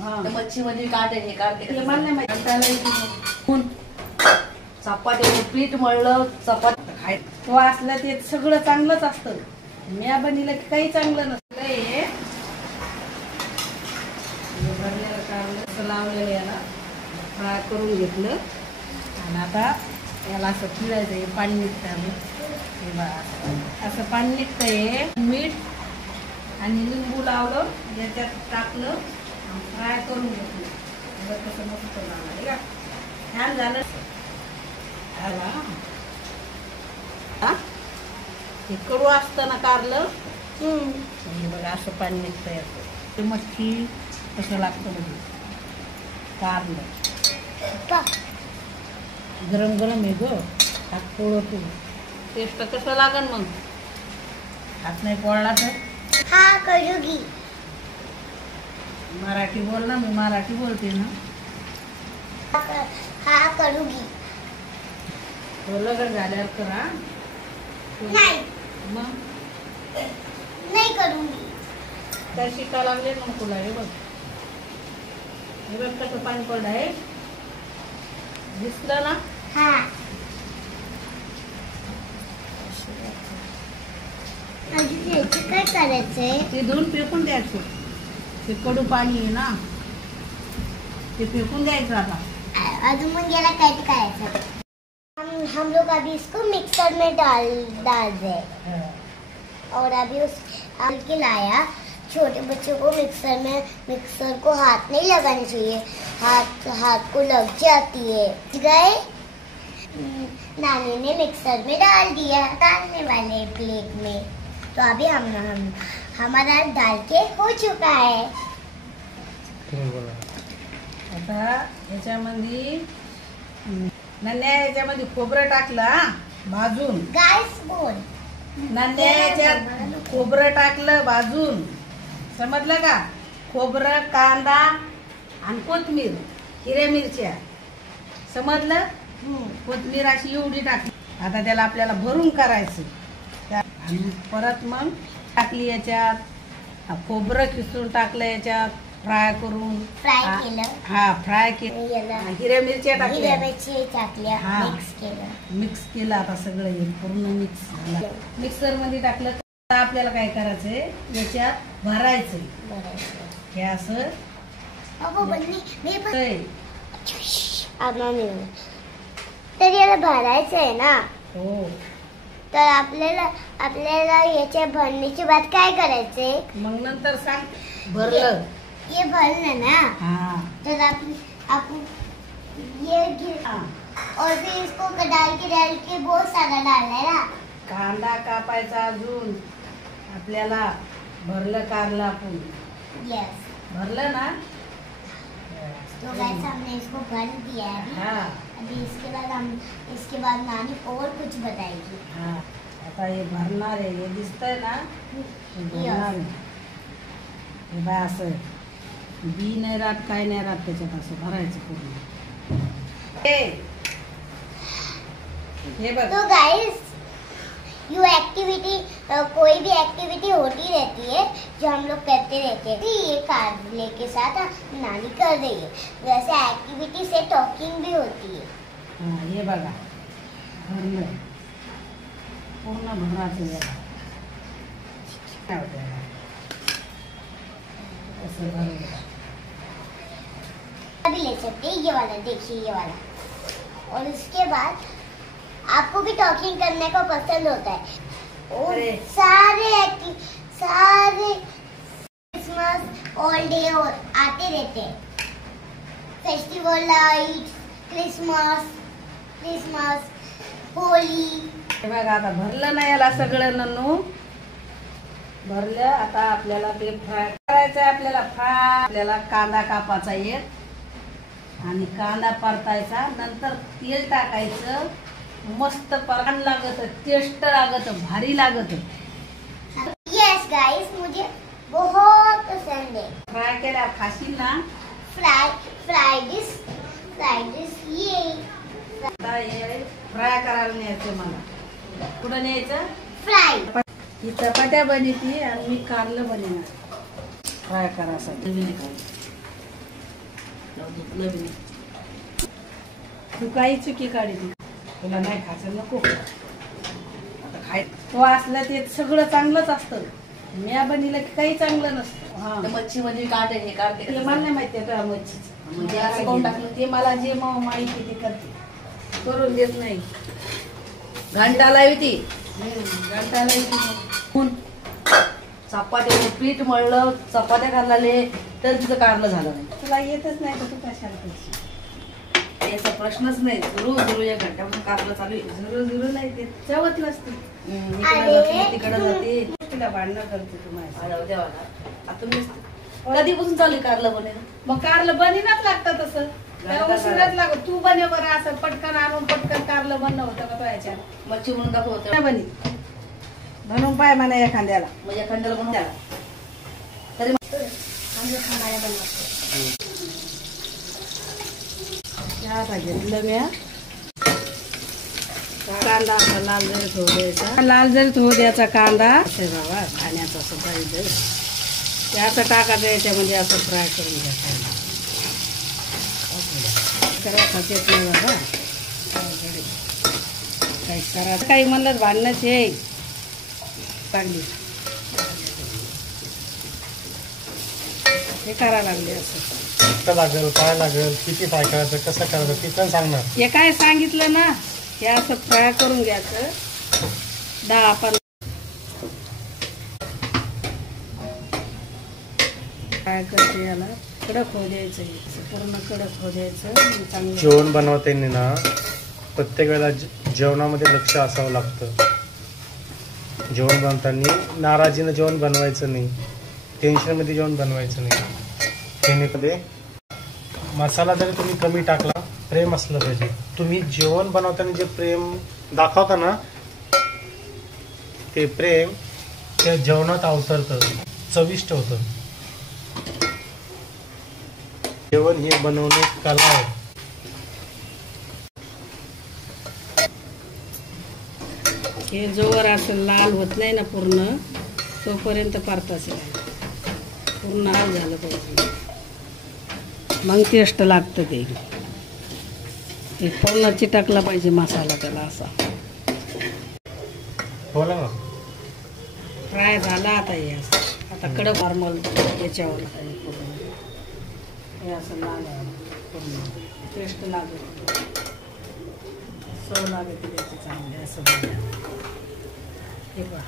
मच्छी मध्ये काढते हे काढते मला नाही माहिती. चपातीचं पीठ मळलं चपाती खाय तो असलं ते सगळं चांगलंच असतं. म्या बनलं की काही चांगलं नसतं. हे भरलेलं काढलं असं लावलेलं याला फ्राय करून घेतलं आणि आता याला असं फिरायचं. हे पाणी निघतं हे बघा असं पाणी निघतं. हे मीठ आणि लिंबू लावलं याच्यात टाकलं आणि फ्राय करून घेतलं. कसं मस्त झालं का छान झालं. हे कडू असताना कारलं बघा असं पाणी निघतं याचं. ते मच्छी कसं लागतं म्हणजे कारलं गरम गरम आहे ग. हात पोळतो टेस्ट कसं लागन मग. हात नाही पोळला तर हा करूगी. मराठी बोल ना. मी मराठी बोलते ना. हा करूगी. लग्न झाल्यावर करा. नाही मग नाही करूंगी. त्या शिका लागले मग तुला. हे बघ हे बघ कसं पाणी पडलं आहे दिसलं ना. हा अजून याचं काय करायचंय. ते धुवून फेकून द्यायचं. ते कडू पाणी आहे ना ते फेकून द्यायचं. आता अजून मग याला काय करायचं. हम लोग अभी इसको मिक्सर में डाल दे और अभी उस के लाया. छोटे बच्चों को मिक्सर को हाथ नहीं लगाना चाहिए. हाथ को लग जाती है. गए नानी ने मिक्सर में डाल दिया डालने वाले प्लेट में. तो अभी हमारा डाल के हो चुका है. आता याच्यामध्ये नन्या याच्यामध्ये खोबरं टाकलं भाजून. गाइस बोल नन्या याच्यात खोबरं टाकलं भाजून. समजलं का. खोबरं कांदा आणि कोथिंबीर हिरव्या मिरच्या समजलं. कोथिंबीर अशी एवढी टाकली. आता त्याला आपल्याला भरून करायचं. आणि परत मग टाकली याच्यात खोबरं खिसून टाकलं याच्यात फ्राय करून. फ्राय केलं. हा फ्राय केलं. हिरव्या मिरच्या टाकल्या. मिक्स केलं. आता सगळं हे पूर्ण मिक्स झालं. मिक्सर मध्ये टाकलं. आपल्याला काय करायचंय याच्यात भरायचं. हे असं तर याला भरायचं आहे ना. हो. तर आपल्याला याच्या भरण्याची बात काय करायचंय मग नंतर सांग. भरलं ये भरलं ना. हाँ तो आप ये और फिर इसको डाल के बहुत सारा डालना है ना. कांदा कापायचा अजून आपल्याला. भरलं कारलं आपण. यस भरलं ना. तो गाइस हमने इसको भर दिया है. हाँ अभी इसके बाद नानी और कुछ बताएगी. हाँ आता हे भरणार आहे. हे दिसतंय ना भरणार आहे. हे बाय असं बी नाही राहत काय नाही राहत त्याच्यात. असं भरायचं पूर्ण. हे बघ. तो गाइस ये एक्टिविटी कोई भी एक्टिविटी होती रहती है जो हम लोग करते रहते हैं. ये कारले के साथ नानी कर रही है. वैसे एक्टिविटी से टॉकिंग भी होती है. हाँ हे बघा भरलं पूर्ण भरायचं याला. असं भरलं. अभी ले सकते हैं ये वाला. देखिए ये वाला. और इसके बाद आपको भी टॉकिंग करने को पसंद होता है. और सारे क्रिसमस ऑल डे और आते रहते हैं. Festival lights Christmas Holy. हे बघा आता भरलं ना याला सगळं नन्नू. भरलं. आता आपल्याला ते फ्राय करायचं आहे. आपल्याला कांदा कापायचा एक आणि कांदा परतायचा. नंतर तेल टाकायचं. मस्त पान लागत. टेस्ट लागत. भारी लागत. यस गाइस मुझे बहुत पसंद है. फ्राय केल्या खाशील ना. फ्राई दिस ये फ्राय करायला न्यायचं मला. कुठं न्यायचं. फ्राई. ही चपात्या बनवती आणि मी कारलं बनवणार फ्राय करायसाठी. लग्न तू काही चुकी काढली तुला नाही खायचं नको आता खाय तो असला ते सगळं चांगलंच असतं म्या बनिलं की काही चांगलं नसतं हा मच्छी मध्ये काढे हे काढते ते मला नाही माहिती तुझ्या मच्छीचं म्हणजे असं कोण टाकलं ते मला जे माहिती ते करते करून देत नाही घंटा लावी ती घंटाला चपात्याचं पीठ मळलं चपात्या घालले तर तिचं कारलं झालं नाही. तुला येतच नाही तर तू कशाला करशील याचा प्रश्नच नाही. जरूर या घंट्यापासून कारलं चालू आहे. झुरू नाही ते चवत नसते इकडे जाते तिकडे जाते. तुला भांडणं करते तुम्हाला देवाला आता मी कधीपासून चालू आहे कारलं बनायला. मग कारलं बनीनाच लागतं तसं त्याला उशिराच लागत तू बने बरं असं पटकन आणून पटकन कारलं बनणं होतं का तो याच्यात मच्छी म्हणून दाखवत नाही बनी म्हणून पाय म्हणा एखाद्याला म्हणजे खंडाला बनवून द्या तरी घेतलं म्या कांदा असा लाल जरी होऊ द्यायचा लाल जरी होऊ द्यायचा कांदा बाबा खाण्याचा सुद्धा इथं त्याचं टाकायचं याच्यामध्ये असं फ्राय करून घ्यायचं करायचं येत नाही बाबा काही करा काही म्हणलं भांडणंच हे चांगली हे करा लागले असं लागेल काय लागेल किती फ्राय करायचं कसं करायचं ते पण सांगणार. हे काय सांगितलं ना हे असं फ्राय करून घ्यायचं 10-15 फ्राय करते याला कडक होऊ द्यायचं पूर्ण कडक होऊ द्यायचं चांगलं. जेवण बनवताना ना प्रत्येक वेळेला जेवणामध्ये लक्ष असावं लागतं. जेवण बनवताना नाराजीनं जेवण बनवायचं नाही, टेन्शनमध्ये जेवण बनवायचं नाही. त्यामध्ये मसाला जरी तुम्ही कमी टाकला प्रेम असलं पाहिजे. तुम्ही जेवण बनवताना जे प्रेम दाखवता ना ते प्रेम त्या जेवणात अवतरतं, चविष्ट होतं. जेवण हे बनवणे कला आहे. हे जोवर असं लाल होत नाही ना पूर्ण तोपर्यंत परताच पूर्ण लाल झालं पाहिजे मग टेस्ट लागतं ते पूर्ण चिटकला पाहिजे मसाला त्याला असा. बोला ना. फ्राय झाला आता हे असं आता कडक नॉर्मल याच्यावर हे असं लाल पूर्ण टेस्ट लागेल चव लागते त्याची चांगली असं हे पहा